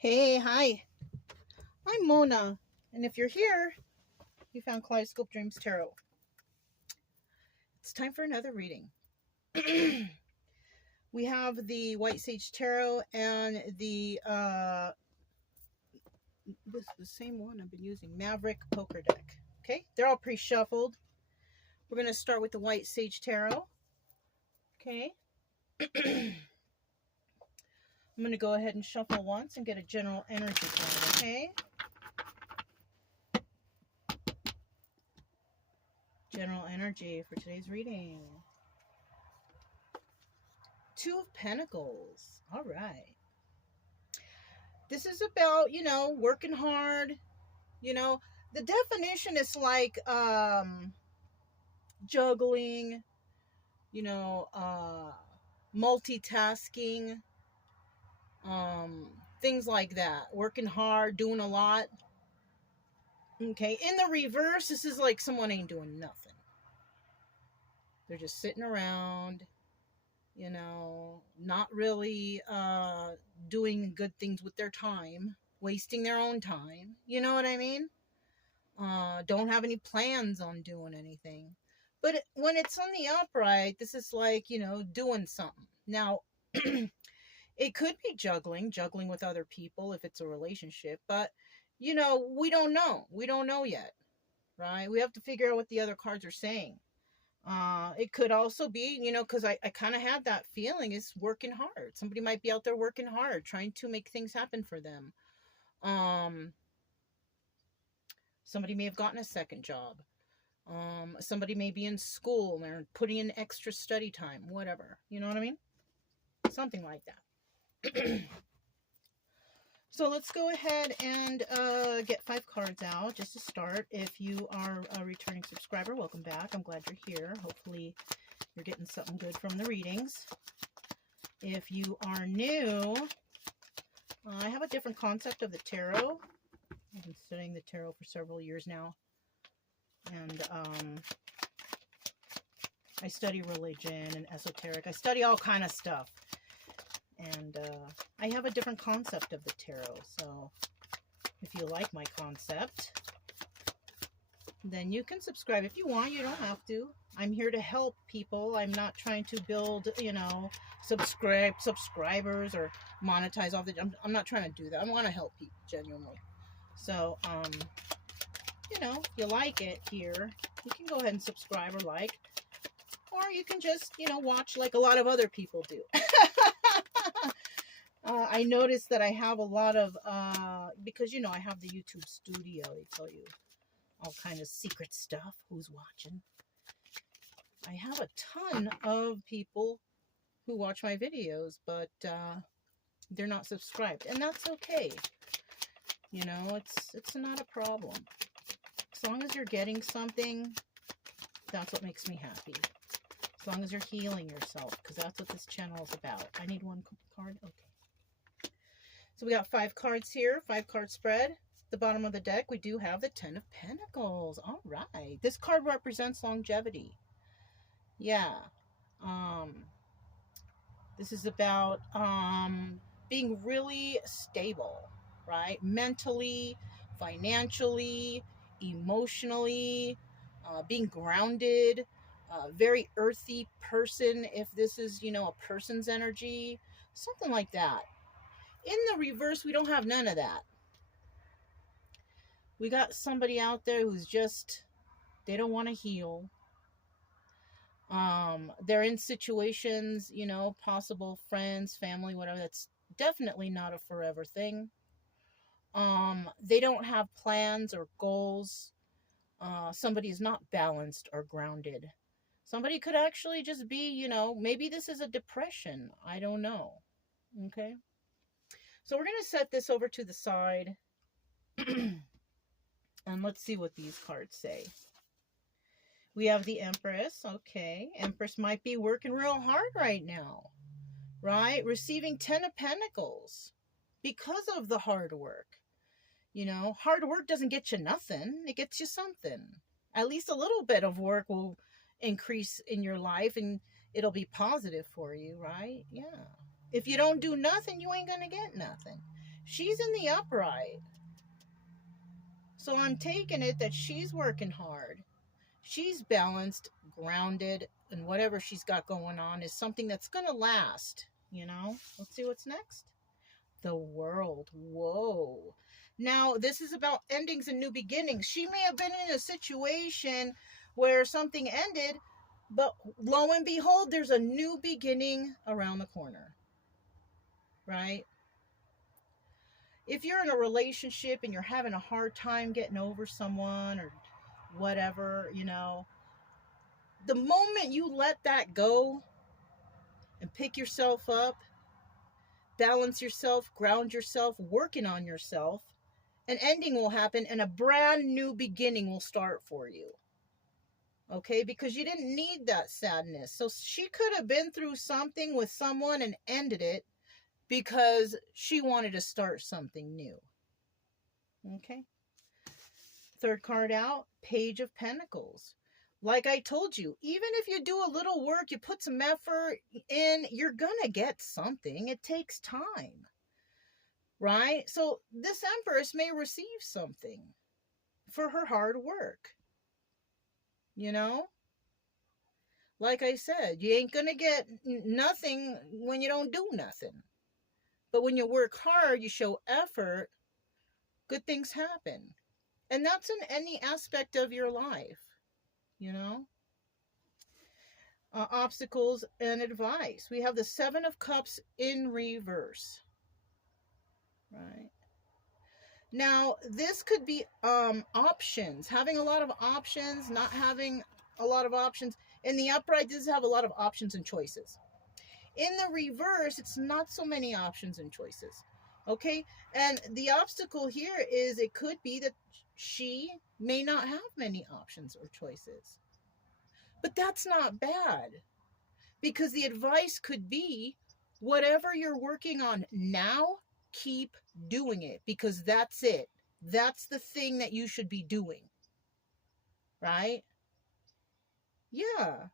Hey, hi. I'm Mona, and if you're here, you found Kaleidoscope Dreams Tarot. It's time for another reading. We have the White Sage Tarot and the same one I've been using, Maverick Poker Deck. Okay, they're all pre-shuffled. We're going to start with the White Sage Tarot. Okay. I'm going to go ahead and shuffle once and get a general energy going, okay? General energy for today's reading. Two of Pentacles. All right. This is about, working hard. The definition is like juggling, multitasking, things like that. Working hard, doing a lot. Okay. In the reverse, this is like someone ain't doing nothing. They're just sitting around, not really doing good things with their time, wasting their own time. You know what I mean? Don't have any plans on doing anything. But when it's on the upright, this is like, doing something. Now, it could be juggling with other people if it's a relationship. But, we don't know. We don't know yet, right? We have to figure out what the other cards are saying. It could also be, because I kind of had that feeling, is working hard. Somebody might be out there working hard, trying to make things happen for them. Somebody may have gotten a second job. Somebody may be in school and they're putting in extra study time, whatever. You know what I mean? Something like that. So let's go ahead and get 5 cards out just to start. If you are a returning subscriber, welcome back. I'm glad you're here. Hopefully you're getting something good from the readings. If you are new, I have a different concept of the tarot. I've been studying the tarot for several years now. And I study religion and esoteric. I study all kind of stuff. And I have a different concept of the tarot. So if you like my concept, then you can subscribe. If you want, you don't have to. I'm here to help people. I'm not trying to build, subscribers or monetize off the... I'm not trying to do that. I want to help people, genuinely. So, if you like it here, you can go ahead and subscribe or like. Or you can just, watch like a lot of other people do. I noticed that I have a lot of, because, I have the YouTube studio. They tell you all kind of secret stuff. Who's watching? I have a ton of people who watch my videos, but they're not subscribed. And that's okay. It's not a problem. As long as you're getting something, that's what makes me happy. As long as you're healing yourself, because that's what this channel is about. I need one card. Okay. So we got 5 cards here, 5-card spread. The bottom of the deck, we do have the 10 of Pentacles. All right. This card represents longevity. Yeah. This is about being really stable, right? Mentally, financially, emotionally, being grounded, very earthy person, if this is, a person's energy, something like that. In the reverse, we don't have none of that. We got somebody out there who's just, they don't want to heal. They're in situations, possible friends, family, whatever. That's definitely not a forever thing. They don't have plans or goals. Somebody is not balanced or grounded. Somebody could actually just be, maybe this is a depression. I don't know. Okay. So we're going to set this over to the side. And let's see what these cards say. We have the Empress. Okay. Empress might be working real hard right now. Right? Receiving 10 of Pentacles. Because of the hard work. Hard work doesn't get you nothing. It gets you something. At least a little bit of work will increase in your life and it'll be positive for you, right? Yeah. If you don't do nothing, you ain't gonna get nothing. She's in the upright. So I'm taking it that she's working hard. She's balanced, grounded, and whatever she's got going on is something that's going to last, you know? Let's see what's next. The World. Whoa. Now, this is about endings and new beginnings. She may have been in a situation where something ended, but lo and behold, there's a new beginning around the corner, right? If you're in a relationship and you're having a hard time getting over someone or whatever, you know, the moment you let that go and pick yourself up, balance yourself, ground yourself, working on yourself, an ending will happen and a brand new beginning will start for you. Okay, because you didn't need that sadness. So she could have been through something with someone and ended it because she wanted to start something new. Okay. Third card out, Page of Pentacles. Like I told you, even if you do a little work, you put some effort in, you're gonna get something. It takes time, right? So this Empress may receive something for her hard work. You know? Like I said, you ain't gonna get nothing when you don't do nothing. But when you work hard, you show effort, good things happen. And that's in any aspect of your life, you know? Obstacles and advice. We have the Seven of Cups in reverse, right? Now, this could be options. Having a lot of options, not having a lot of options. In the upright, this have a lot of options and choices. In the reverse, it's not so many options and choices. Okay? And the obstacle here is it could be that she may not have many options or choices. But that's not bad. Because the advice could be whatever you're working on now, keep doing it. Because that's it. That's the thing that you should be doing. Right? Yeah.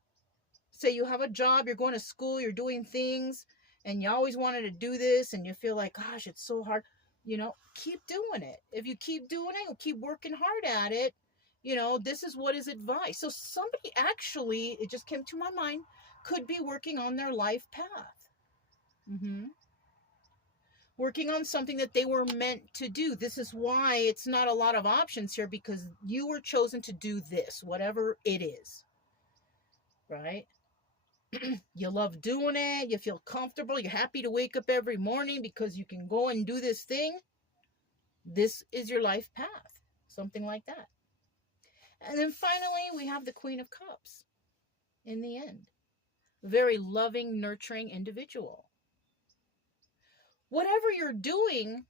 Say you have a job, you're going to school, you're doing things, and you always wanted to do this, and you feel like, gosh, it's so hard. You know, keep doing it. If you keep doing it, keep working hard at it, you know, this is what is advice. So somebody actually, it just came to my mind, could be working on their life path. Working on something that they were meant to do. This is why it's not a lot of options here, because you were chosen to do this, whatever it is. Right? You love doing it. You feel comfortable. You're happy to wake up every morning because you can go and do this thing. This is your life path. Something like that. And then finally, we have the Queen of Cups in the end. Very loving, nurturing individual. Whatever you're doing,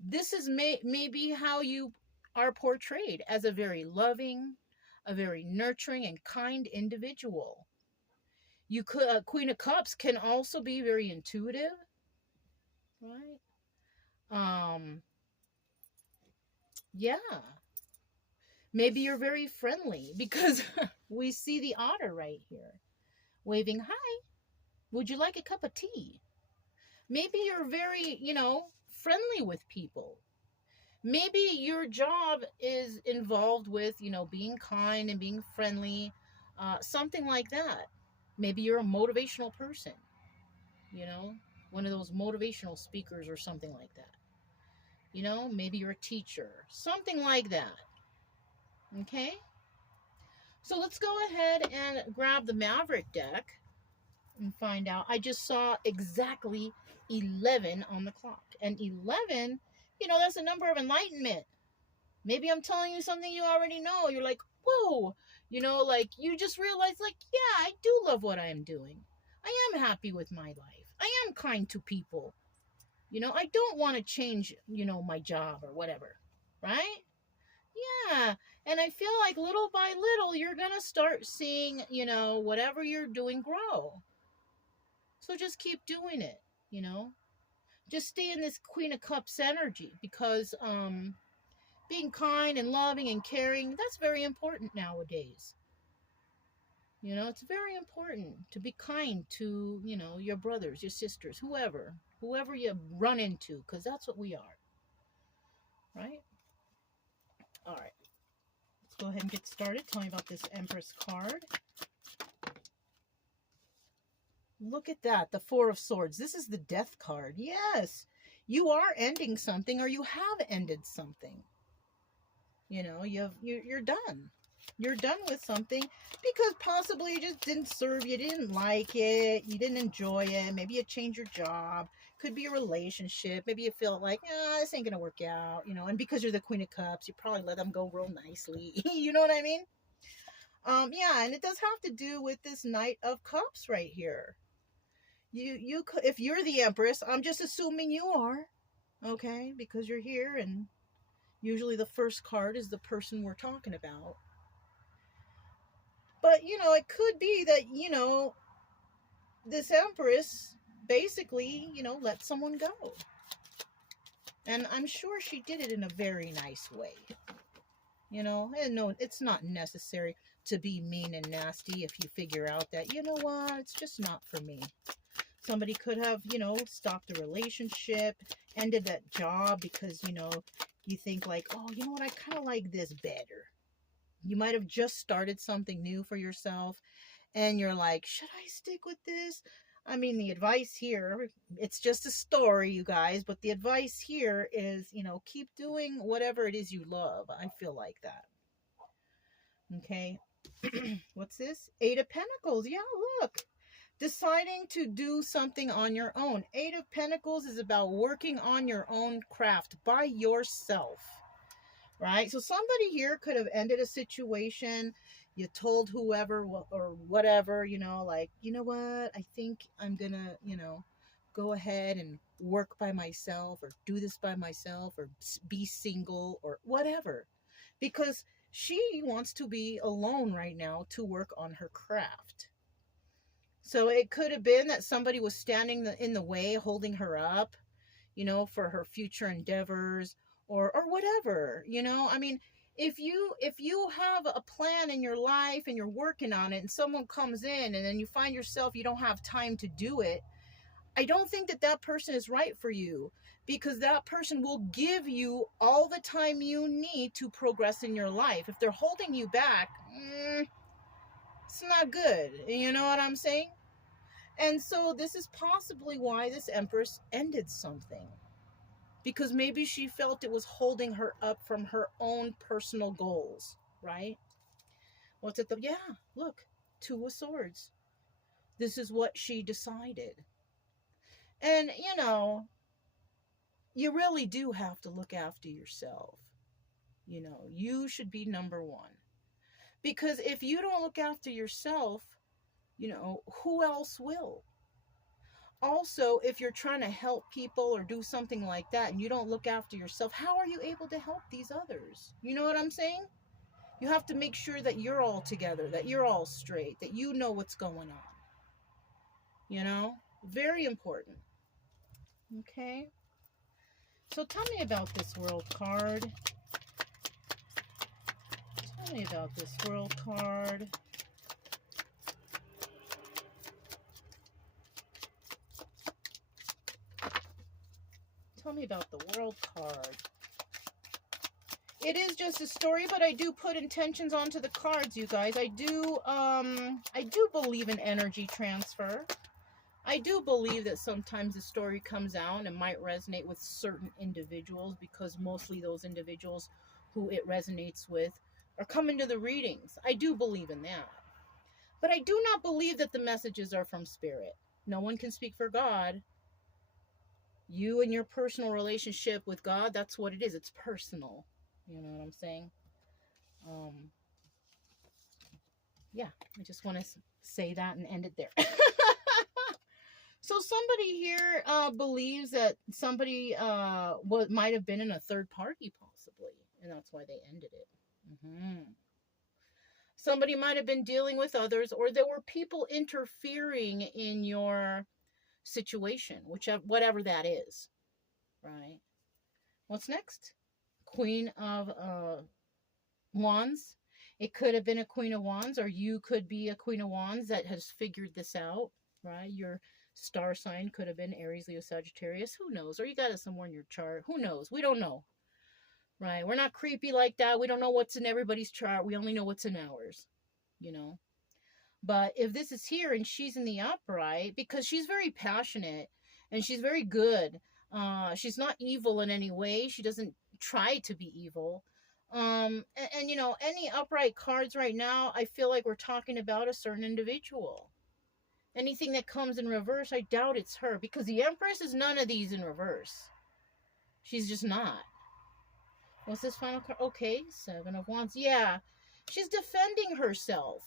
this is maybe how you are portrayed, as a very loving, a very nurturing and kind individual. You could, Queen of Cups can also be very intuitive, right? Yeah. Maybe you're very friendly, because we see the otter right here waving, hi, would you like a cup of tea? Maybe you're very, you know, friendly with people. Maybe your job is involved with, you know, being kind and being friendly, something like that. Maybe you're a motivational person, you know, one of those motivational speakers or something like that. You know, maybe you're a teacher, something like that. Okay? So let's go ahead and grab the Maverick deck and find out. I just saw exactly 11 on the clock. And 11, you know, that's a number of enlightenment. Maybe I'm telling you something you already know. You're like, whoa, you know, like you just realize, like, yeah, I do love what I am doing. I am happy with my life. I am kind to people. You know, I don't want to change, you know, my job or whatever, right? Yeah. And I feel like little by little, you're going to start seeing, you know, whatever you're doing grow. So just keep doing it, you know. Just stay in this Queen of Cups energy, because being kind and loving and caring, that's very important nowadays. You know, it's very important to be kind to, you know, your brothers, your sisters, whoever. whoever you run into, because that's what we are, right? All right, let's go ahead and get started. Tell me about this Empress card. Look at that, the Four of Swords. This is the Death card. Yes, you are ending something, or you have ended something. You know, you're done. You're done with something because possibly it just didn't serve you, didn't like it, you didn't enjoy it. Maybe you changed your job. Could be a relationship. Maybe you feel like, this ain't gonna work out, you know. And because you're the Queen of Cups, you probably let them go real nicely. You know what I mean? Yeah, and it does have to do with this Knight of Cups right here. You if you're the Empress, I'm just assuming you are, okay, because you're here, and usually the first card is the person we're talking about. But, you know, it could be that, you know, this Empress basically, you know, let someone go. And I'm sure she did it in a very nice way. You know, and no, it's not necessary to be mean and nasty if you figure out that, you know what, it's just not for me. Somebody could have, you know, stopped the relationship, ended that job because, you know, you think like, oh, you know what, I kind of like this better. You might have just started something new for yourself and you're like, should I stick with this? I mean, the advice here, it's just a story, you guys, but the advice here is, you know, keep doing whatever it is you love. I feel like that. Okay. What's this? Eight of Pentacles. Yeah, look. Deciding to do something on your own. Eight of Pentacles is about working on your own craft by yourself. Right? So somebody here could have ended a situation. You told whoever or whatever, you know, like, you know what? I think I'm going to, you know, go ahead and work by myself or do this by myself or be single or whatever. Because she wants to be alone right now to work on her craft. So it could have been that somebody was standing in the way, holding her up, you know, for her future endeavors or whatever, you know. I mean, if you have a plan in your life and you're working on it and someone comes in and then you find yourself, you don't have time to do it, I don't think that that person is right for you, because that person will give you all the time you need to progress in your life. If they're holding you back, it's not good. You know what I'm saying? And so this is possibly why this Empress ended something. Because maybe she felt it was holding her up from her own personal goals, right? What's it? Yeah, look, Two of Swords. This is what she decided. And, you know, you really do have to look after yourself. You know, you should be number one. Because if you don't look after yourself, you know, who else will? Also, if you're trying to help people or do something like that and you don't look after yourself, how are you able to help these others? You know what I'm saying? You have to make sure that you're all together, that you're all straight, that you know what's going on. You know? Very important. Okay? So tell me about this World card. Tell me about this World card. Tell me about the World card. It is just a story, but I do put intentions onto the cards, you guys. I do believe in energy transfer. I do believe that sometimes the story comes out and might resonate with certain individuals, because mostly those individuals who it resonates with are coming to the readings. I do believe in that. But I do not believe that the messages are from Spirit. No one can speak for God. You and your personal relationship with God, that's what it is. It's personal. You know what I'm saying? Yeah, I just want to say that and end it there. So somebody here believes that somebody might have been in a third party, possibly, and that's why they ended it. Somebody might have been dealing with others, or there were people interfering in your situation, whatever that is, right? What's next? Queen of Wands. It could have been a Queen of Wands, or you could be a Queen of Wands that has figured this out, right? You're Star sign could have been Aries, Leo, Sagittarius. Who knows? Or you got it somewhere in your chart. Who knows? We don't know. Right? We're not creepy like that. We don't know what's in everybody's chart. We only know what's in ours. You know? But if this is here and she's in the upright, because she's very passionate and she's very good. She's not evil in any way. She doesn't try to be evil. And you know, any upright cards right now, I feel like we're talking about a certain individual. Anything that comes in reverse, I doubt it's her, because the Empress is none of these in reverse. She's just not. What's this final card? Okay, Seven of Wands. Yeah, she's defending herself.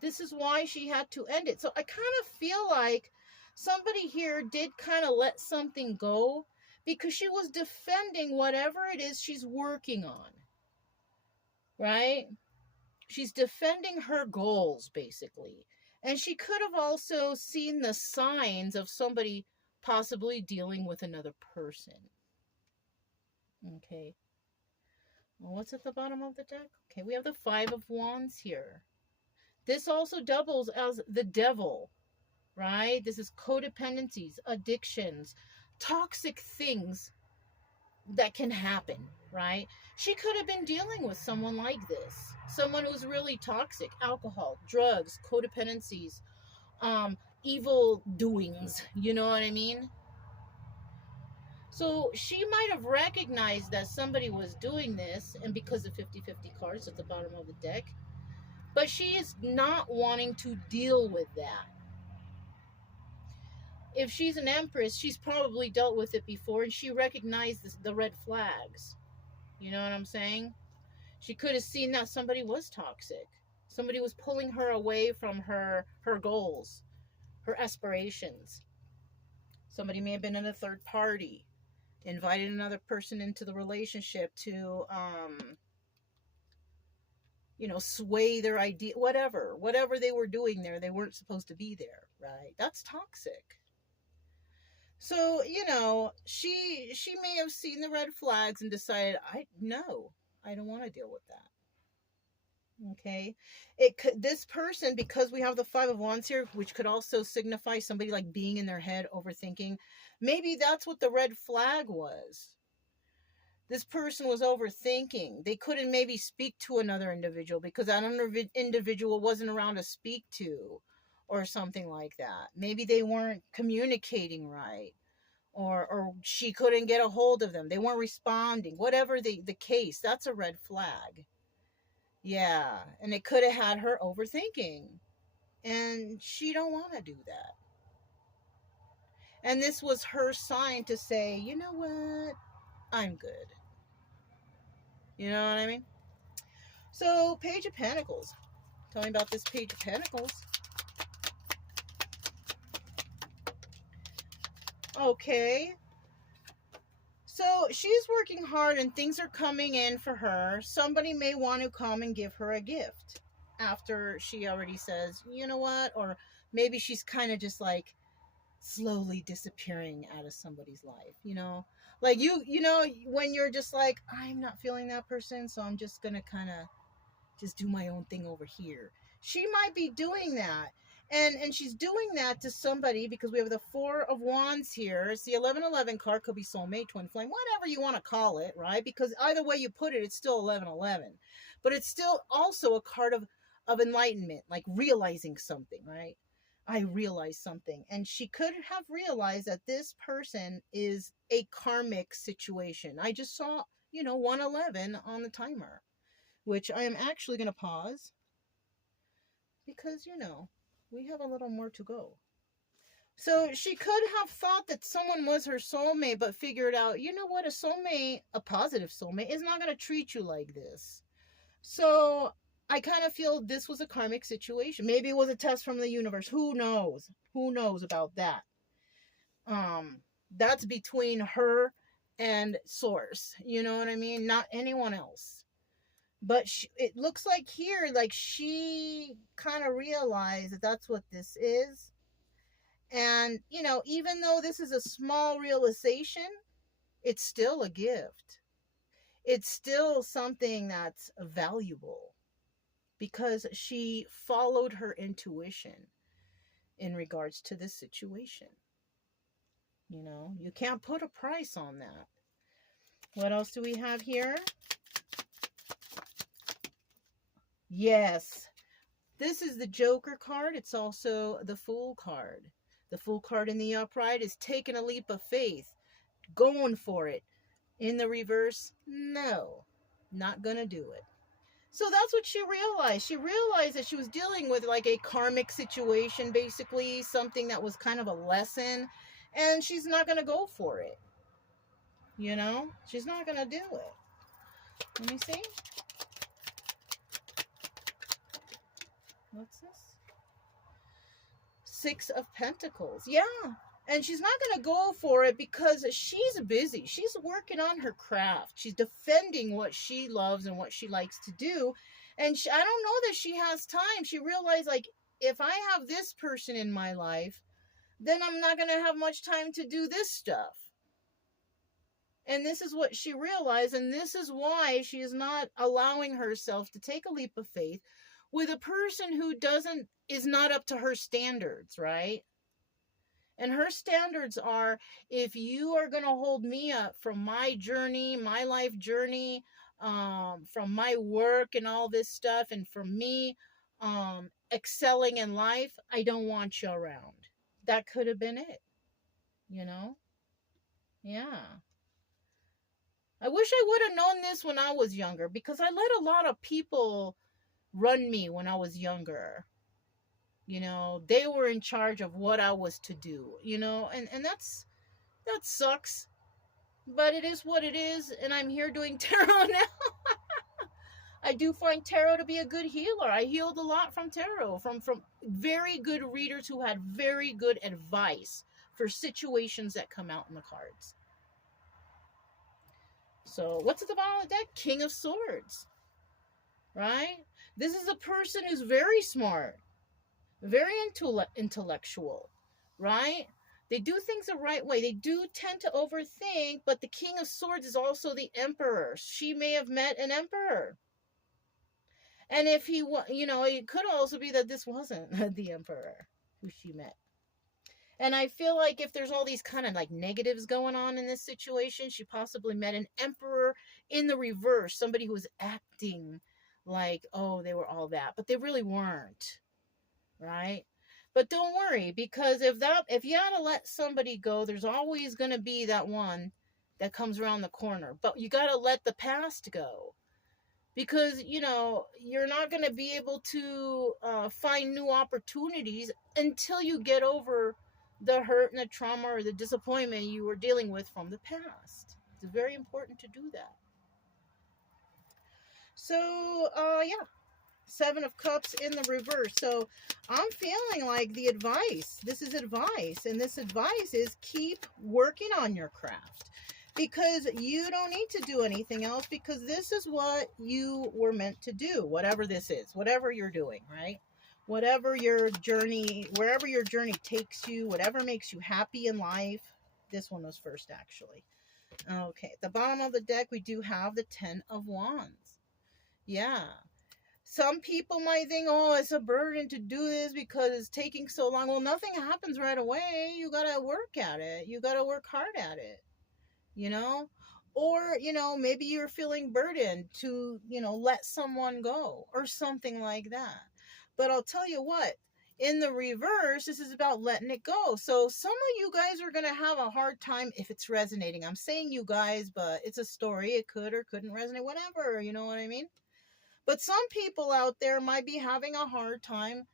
This is why she had to end it. So I kind of feel like somebody here did kind of let something go because she was defending whatever it is she's working on. Right? She's defending her goals, basically. And she could have also seen the signs of somebody possibly dealing with another person. Okay. Well, what's at the bottom of the deck? Okay, we have the Five of Wands here. This also doubles as the devil, right? This is codependencies, addictions, toxic things that can happen, right? She could have been dealing with someone like this. Someone who's really toxic, alcohol, drugs, codependencies, evil doings, you know what I mean? So she might have recognized that somebody was doing this, and because of 50-50 cards at the bottom of the deck, but she is not wanting to deal with that. If she's an Empress, she's probably dealt with it before, and she recognized the red flags. You know what I'm saying? She could have seen that somebody was toxic. Somebody was pulling her away from her goals, her aspirations. Somebody may have been in a third party, invited another person into the relationship to, you know, sway their idea, whatever they were doing there, they weren't supposed to be there, right? That's toxic. So, you know, she may have seen the red flags and decided, I don't want to deal with that. Okay. It could, this person, because we have the Five of Wands here, which could also signify somebody like being in their head, overthinking. Maybe that's what the red flag was. This person was overthinking. They couldn't maybe speak to another individual because that individual wasn't around to speak to, or something like that. Maybe they weren't communicating right, or she couldn't get a hold of them. They weren't responding. Whatever the case, that's a red flag. Yeah, and it could have had her overthinking, and she don't want to do that. And this was her sign to say, you know what, I'm good. You know what I mean? So, Page of Pentacles. Tell me about this Page of Pentacles. Okay. So, she's working hard and things are coming in for her. Somebody may want to come and give her a gift after she already says, you know what? Or maybe she's kind of just like slowly disappearing out of somebody's life, you know? Like you know, when you're just like, I'm not feeling that person, so I'm just going to kind of just do my own thing over here. She might be doing that. And she's doing that to somebody because we have the Four of Wands here. It's the 1111 card. Could be soulmate, twin flame, whatever you want to call it, right? Because either way you put it, it's still 1111. But it's still also a card of enlightenment, like realizing something, right? I realized something. And she could have realized that this person is a karmic situation. I just saw, 111 on the timer, which I am actually going to pause because, we have a little more to go. So she could have thought that someone was her soulmate, but figured out, you know what, a positive soulmate, is not going to treat you like this. So I kind of feel this was a karmic situation. Maybe it was a test from the universe. Who knows? Who knows about that? That's between her and source. You know what I mean? Not anyone else. But it looks like here, like she kind of realized that that's what this is. And, even though this is a small realization, it's still a gift. It's still something that's valuable because she followed her intuition. in regards to this situation. You know, you can't put a price on that. What else do we have here? Yes, this is the Joker card. It's also the Fool card. The Fool card in the upright is taking a leap of faith, going for it. In the reverse, no, not gonna do it. So that's what she realized. She realized that she was dealing with like a karmic situation, basically, something that was kind of a lesson, and she's not gonna go for it. You know, she's not gonna do it. Let me see. What's this? Six of Pentacles. Yeah. And she's not going to go for it because she's busy. She's working on her craft. She's defending what she loves and what she likes to do. And I don't know that she has time. She realized, like, if I have this person in my life, then I'm not going to have much time to do this stuff. And this is what she realized. And this is why she is not allowing herself to take a leap of faith with a person who is not up to her standards, right? And her standards are, if you are going to hold me up from my journey, my life journey, from my work and all this stuff, and from me excelling in life, I don't want you around. That could have been it, you know? Yeah. I wish I would have known this when I was younger, because I let a lot of people run me when I was younger. You know, they were in charge of what I was to do, you know, and that sucks, but it is what it is. And I'm here doing tarot now. I do find tarot to be a good healer. I healed a lot from tarot, from very good readers who had very good advice for situations that come out in the cards. So what's at the bottom of the deck? King of Swords, right? This is a person who's very smart, very intellectual, right? They do things the right way. They do tend to overthink, but the King of Swords is also the Emperor. She may have met an Emperor. And if he, you know, it could also be that this wasn't the Emperor who she met. And I feel like if there's all these kind of like negatives going on in this situation, she possibly met an Emperor in the reverse. Somebody who was acting like, oh, they were all that, but they really weren't. Right? But don't worry, because if you had to let somebody go, there's always going to be that one that comes around the corner. But you got to let the past go, because, you know, you're not going to be able to find new opportunities until you get over the hurt and the trauma or the disappointment you were dealing with from the past. It's very important to do that. So, yeah. Seven of Cups in the reverse. So I'm feeling like the advice, this is advice, and this advice is keep working on your craft, because you don't need to do anything else, because this is what you were meant to do, whatever this is, whatever you're doing, right? Whatever your journey, wherever your journey takes you, whatever makes you happy in life. This one was first, actually. Okay, at the bottom of the deck, we do have the Ten of Wands. Yeah. Some people might think, oh, it's a burden to do this because it's taking so long. Well, nothing happens right away. You got to work at it. You got to work hard at it, you know? Or, you know, maybe you're feeling burdened to, you know, let someone go or something like that. But I'll tell you what, in the reverse, this is about letting it go. So some of you guys are going to have a hard time if it's resonating. I'm saying you guys, but it's a story. It could or couldn't resonate, whatever. You know what I mean? But some people out there might be having a hard time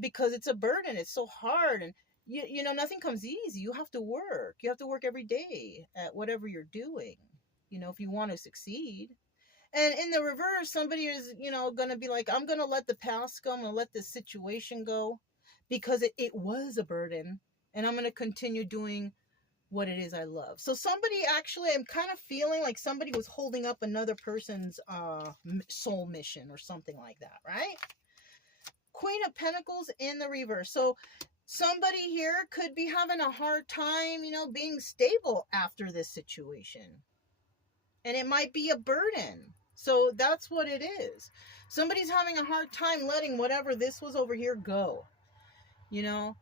because it's a burden. It's so hard. And, you know, nothing comes easy. You have to work. You have to work every day at whatever you're doing, you know, if you want to succeed. And in the reverse, somebody is, you know, going to be like, I'm going to let the past go. I'm going to let this situation go because it was a burden. And I'm going to continue doing what it is I love. So somebody, actually, I'm kind of feeling like somebody was holding up another person's soul mission or something like that, right? Queen of Pentacles in the reverse. So somebody here could be having a hard time, you know, being stable after this situation. And it might be a burden. So that's what it is. Somebody's having a hard time letting whatever this was over here go. You know,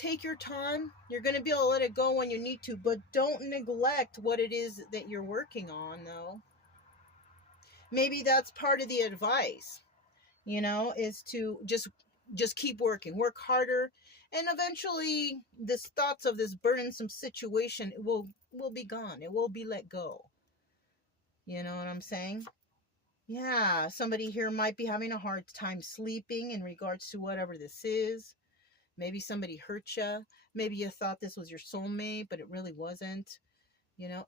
take your time. You're going to be able to let it go when you need to, but don't neglect what it is that you're working on, though. Maybe that's part of the advice, is to just keep working, work harder, and eventually this thoughts of this burdensome situation will be gone. It will be let go. You know what I'm saying? Yeah, somebody here might be having a hard time sleeping in regards to whatever this is. Maybe somebody hurt you. Maybe you thought this was your soulmate, but it really wasn't.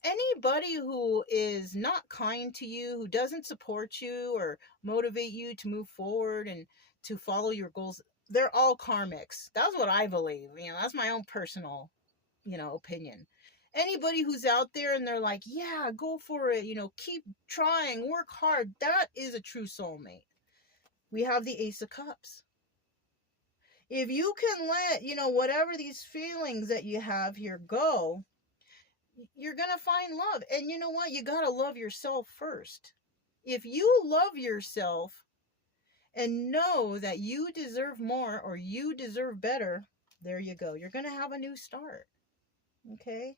Anybody who is not kind to you, who doesn't support you or motivate you to move forward and to follow your goals, they're all karmics. That's what I believe. That's my own personal, opinion. Anybody who's out there and they're like, yeah, go for it, keep trying, work hard, that is a true soulmate. We have the Ace of Cups. If you can let, whatever these feelings that you have here go, you're going to find love. And you know what? You got to love yourself first. If you love yourself and know that you deserve more or you deserve better, there you go. You're going to have a new start. Okay?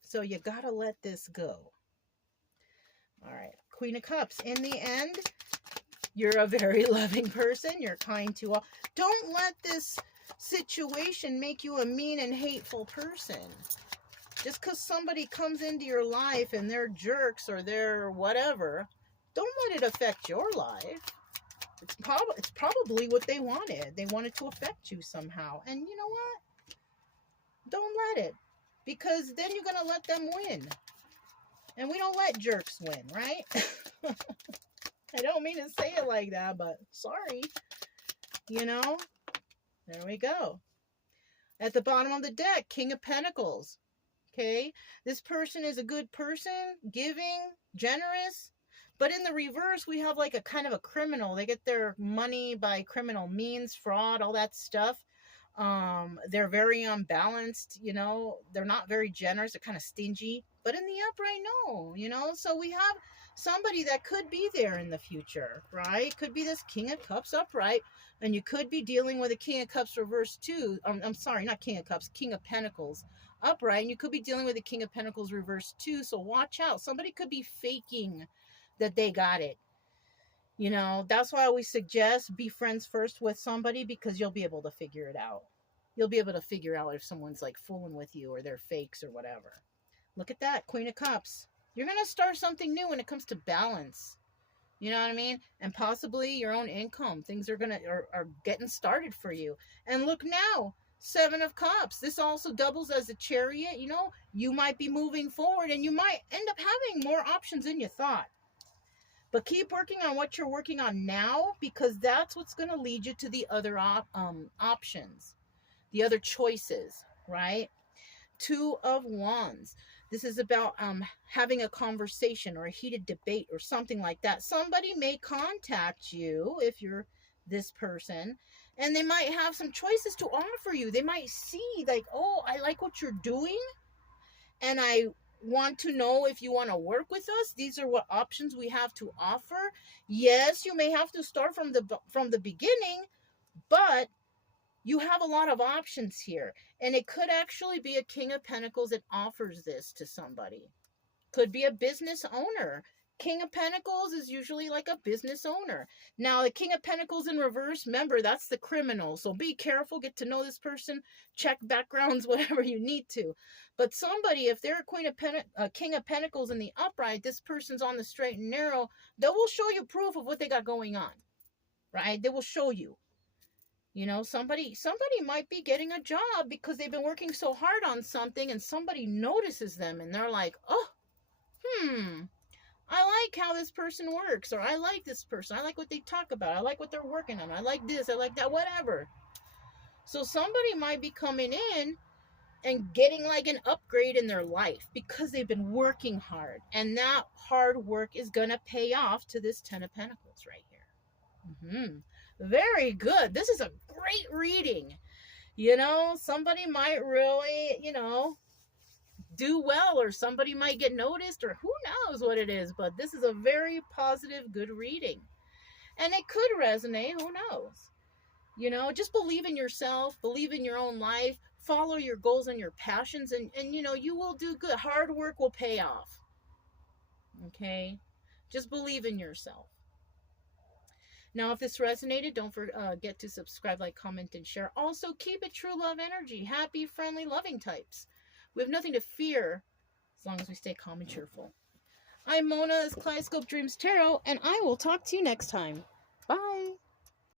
So you got to let this go. All right. Queen of Cups. In the end, you're a very loving person. You're kind to all. Don't let this situation make you a mean and hateful person. Just because somebody comes into your life and they're jerks or they're whatever, don't let it affect your life. It's probably what they wanted. They wanted to affect you somehow. And you know what? Don't let it. Because then you're going to let them win. And we don't let jerks win, right? I don't mean to say it like that, but sorry. There we go. At the bottom of the deck, King of Pentacles. Okay, this person is a good person, giving, generous, but in the reverse, we have like a kind of a criminal. They get their money by criminal means, fraud, all that stuff. They're very unbalanced, they're not very generous, they're kind of stingy, but in the upright, no, so we have somebody that could be there in the future, right? Could be this King of Cups upright, and you could be dealing with a King of Cups reverse too. I'm sorry, not King of Cups, King of Pentacles upright, and you could be dealing with the King of Pentacles reverse too, so watch out. Somebody could be faking that they got it. That's why I always suggest be friends first with somebody, because you'll be able to figure it out. You'll be able to figure out if someone's like fooling with you or they're fakes or whatever. Look at that, Queen of Cups. You're going to start something new when it comes to balance. You know what I mean? And possibly your own income. Things are getting started for you. And look now, Seven of Cups. This also doubles as a chariot. You might be moving forward and you might end up having more options than you thought. But keep working on what you're working on now, because that's what's going to lead you to the other options, the other choices, right? Two of Wands. This is about having a conversation or a heated debate or something like that. Somebody may contact you if you're this person, and they might have some choices to offer you. They might see like, oh, I like what you're doing, and I want to know if you want to work with us. These are what options we have to offer. Yes, you may have to start from the beginning, but you have a lot of options here. And it could actually be a King of Pentacles that offers this to somebody. Could be a business owner. King of Pentacles is usually like a business owner. Now, the King of Pentacles in reverse, remember, that's the criminal. So be careful, get to know this person, check backgrounds, whatever you need to. But somebody, if they're a King of Pentacles in the upright, this person's on the straight and narrow, they will show you proof of what they got going on, right? They will show you. Somebody might be getting a job because they've been working so hard on something, and somebody notices them and they're like, oh, I like how this person works, or I like this person. I like what they talk about. I like what they're working on. I like this. I like that, whatever. So somebody might be coming in and getting like an upgrade in their life because they've been working hard. And that hard work is going to pay off to this Ten of Pentacles right here. Very good. This is a great reading. Somebody might really, do well, or somebody might get noticed, or who knows what it is, but this is a very positive, good reading. And it could resonate, who knows? You know, just believe in yourself, believe in your own life, follow your goals and your passions, and you know, you will do good. Hard work will pay off. Okay? Just believe in yourself. Now, if this resonated, don't forget to subscribe, like, comment, and share. Also, keep it true love energy. Happy, friendly, loving types. We have nothing to fear as long as we stay calm and cheerful. I'm Mona, this Kaleidoscope Dreams Tarot, and I will talk to you next time.